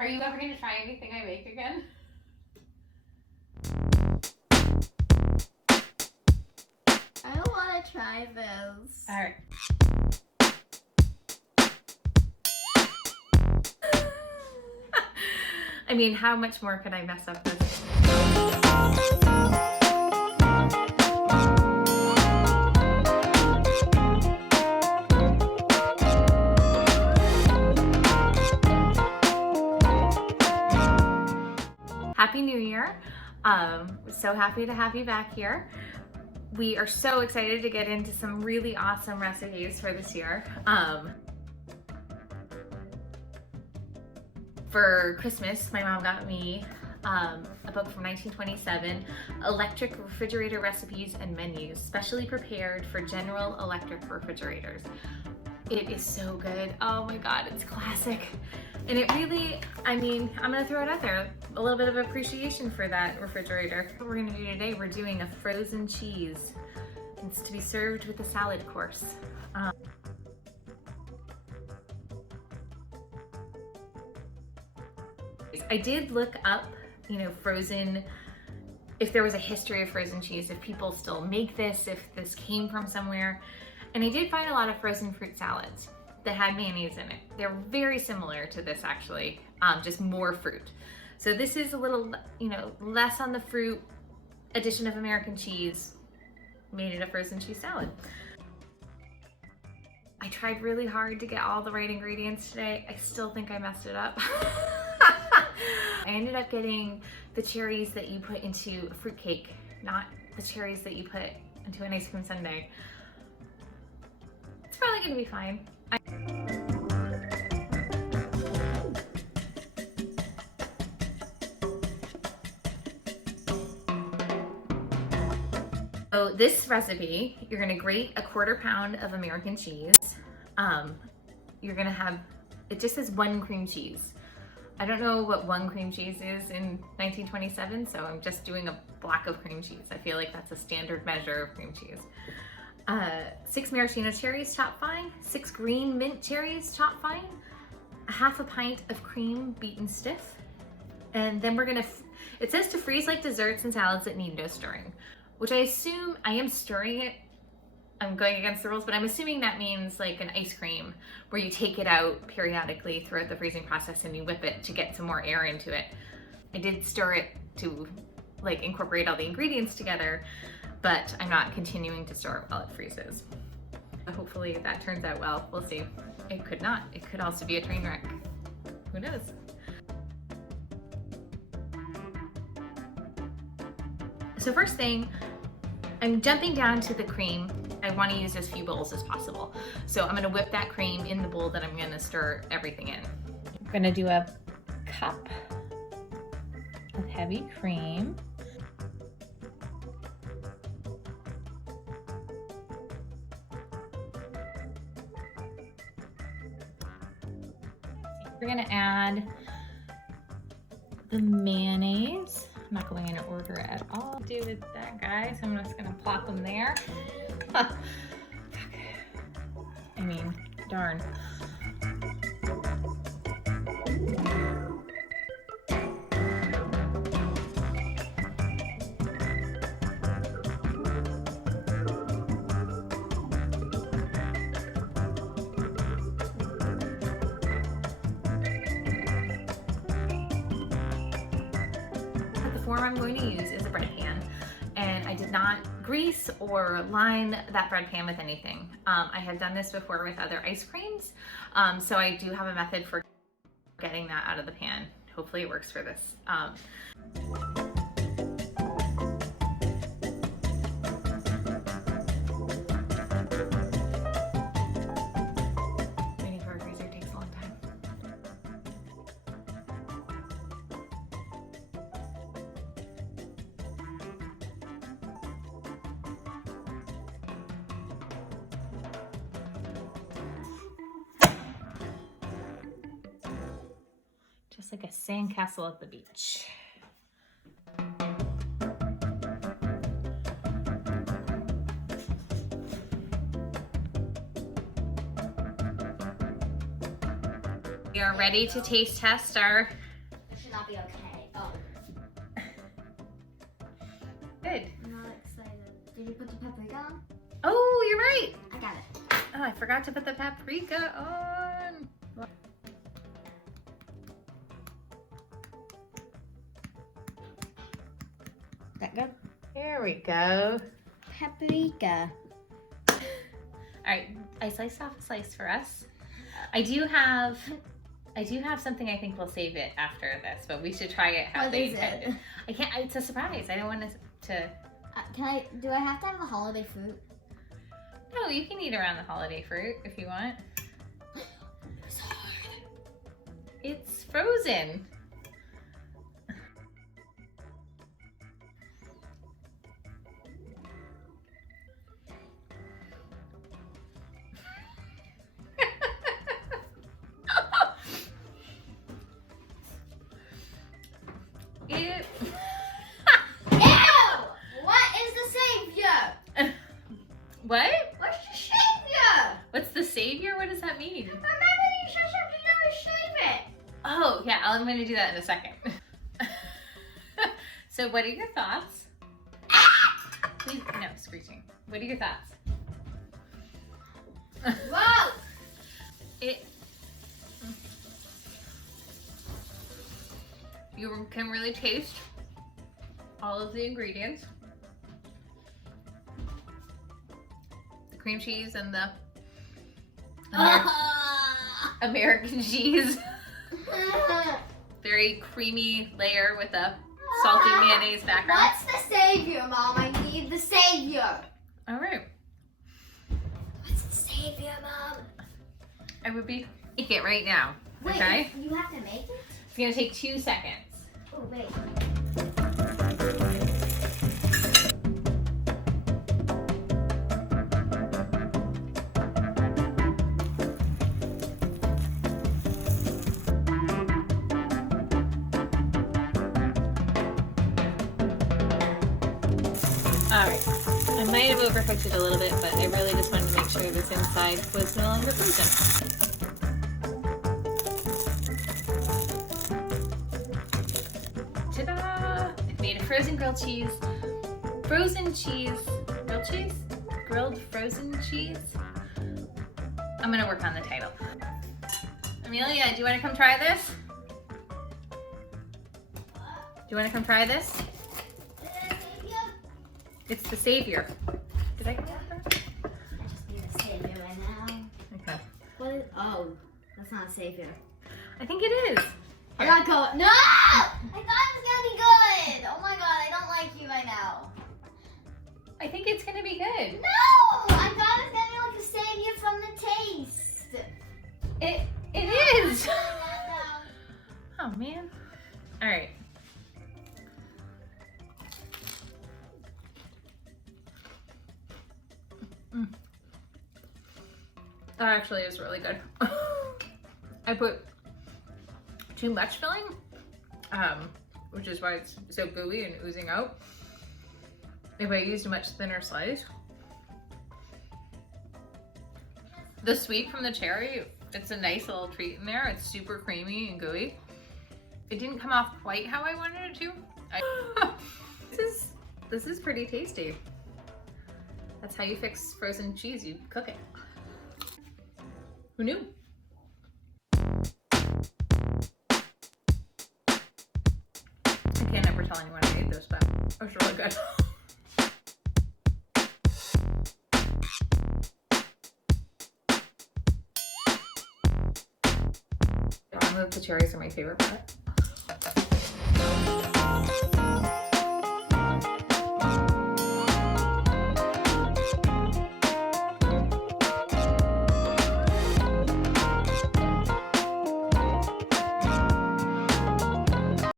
Are you ever going to try anything I make again? I don't want to try this. All right. I mean, how much more could I mess up this? Happy New Year. So happy to have you back here. We are so excited to get into some really awesome recipes for this year. For Christmas, my mom got me a book from 1927, Electric Refrigerator Recipes and Menus, specially prepared for General Electric refrigerators. It is so good. Oh my God, it's classic. And it really, I mean, I'm gonna throw it out there, a little bit of appreciation for that refrigerator. What we're gonna do today, we're doing a frozen cheese. It's to be served with a salad course. I did look up, frozen, if there was a history of frozen cheese, if people still make this, if this came from somewhere. And I did find a lot of frozen fruit salads that had mayonnaise in it. They're very similar to this actually, just more fruit. So this is a little, less on the fruit, addition of American cheese, made it a frozen cheese salad. I tried really hard to get all the right ingredients today. I still think I messed it up. I ended up getting the cherries that you put into a fruitcake, not the cherries that you put into an ice cream sundae. It's probably gonna be fine. So this recipe, you're gonna grate a 1/4 pound of American cheese. You're gonna have, it just says 1 cream cheese. I don't know what 1 cream cheese is in 1927, so I'm just doing a block of cream cheese. I feel like that's a standard measure of cream cheese. 6 maraschino cherries chopped fine, 6 green mint cherries chopped fine, 1/2 pint of cream beaten stiff, and then we're gonna, it says to freeze like desserts and salads that need no stirring, which I assume I am stirring it. I'm going against the rules, but I'm assuming that means like an ice cream where you take it out periodically throughout the freezing process and you whip it to get some more air into it. I did stir it to like incorporate all the ingredients together, but I'm not continuing to stir it while it freezes. Hopefully that turns out well. We'll see. It could not. It could also be a train wreck. Who knows? So first thing, I'm jumping down to the cream. I want to use as few bowls as possible. So I'm going to whip that cream in the bowl that I'm going to stir everything in. I'm going to do a cup of heavy cream. We're going to add the mayonnaise. I'm not going in order at all. Do with that, guys. I'm just gonna plop them there. I mean, darn. Form I'm going to use is a bread pan, and I did not grease or line that bread pan with anything. I have done this before with other ice creams, so I do have a method for getting that out of the pan. Hopefully it works for this. Waiting for a freezer takes a long time. Just like a sandcastle at the beach. We are ready to taste test our should not be okay. Oh. Good. I'm not excited. Did you put the paprika on? Oh, you're right. I got it. Oh, I forgot to put the paprika on. That good? There we go. Paprika. All right, I sliced off a slice for us. I do have something I think we'll save it after this, but we should try it how What they is intended. it? I can't. It's a surprise. I don't want to. Do I have to have a holiday fruit? No, you can eat around the holiday fruit if you want. It's hard. It's frozen. It... Ew! What is the savior? What? What's the savior? What's the savior? What does that mean? Remember you said something that was save it. Oh, yeah, I'm going to do that in a second. So what are your thoughts? Please, no, screeching. What are your thoughts? Whoa! You can really taste all of the ingredients. The cream cheese and the American cheese. Very creamy layer with a salty mayonnaise background. What's the savior, Mom? I need the savior. All right. What's the savior, Mom? I would make it right now. Wait, Okay? you have to make it? It's gonna take 2 seconds. Oh, wait. Alright, I might have overcooked it a little bit, but I really just wanted to make sure this inside was no longer frozen. Ta-da! I've made a frozen grilled cheese. Grilled cheese? Grilled frozen cheese? I'm gonna work on the title. Amelia, do you wanna come try this? Do you wanna come try this? It's the savior. Did I get that? I just need a savior right now. Okay. What is? Oh, that's not a savior. I think it is. I'm not going. No! I thought it was gonna be good. Oh my god, I don't like you right now. I think it's gonna be good. No! I thought it was gonna be like a savior from the taste. It I'm is. not doing that now. Oh man. All right. That actually is really good. I put too much filling, which is why it's so gooey and oozing out. If I used a much thinner slice, the sweet from the cherry, it's a nice little treat in there. It's super creamy and gooey. It didn't come off quite how I wanted it to. This is pretty tasty. That's how you fix frozen cheese, you cook it. Who knew? I can't ever tell anyone I ate this, but it was really good. I love the cherries are my favorite part.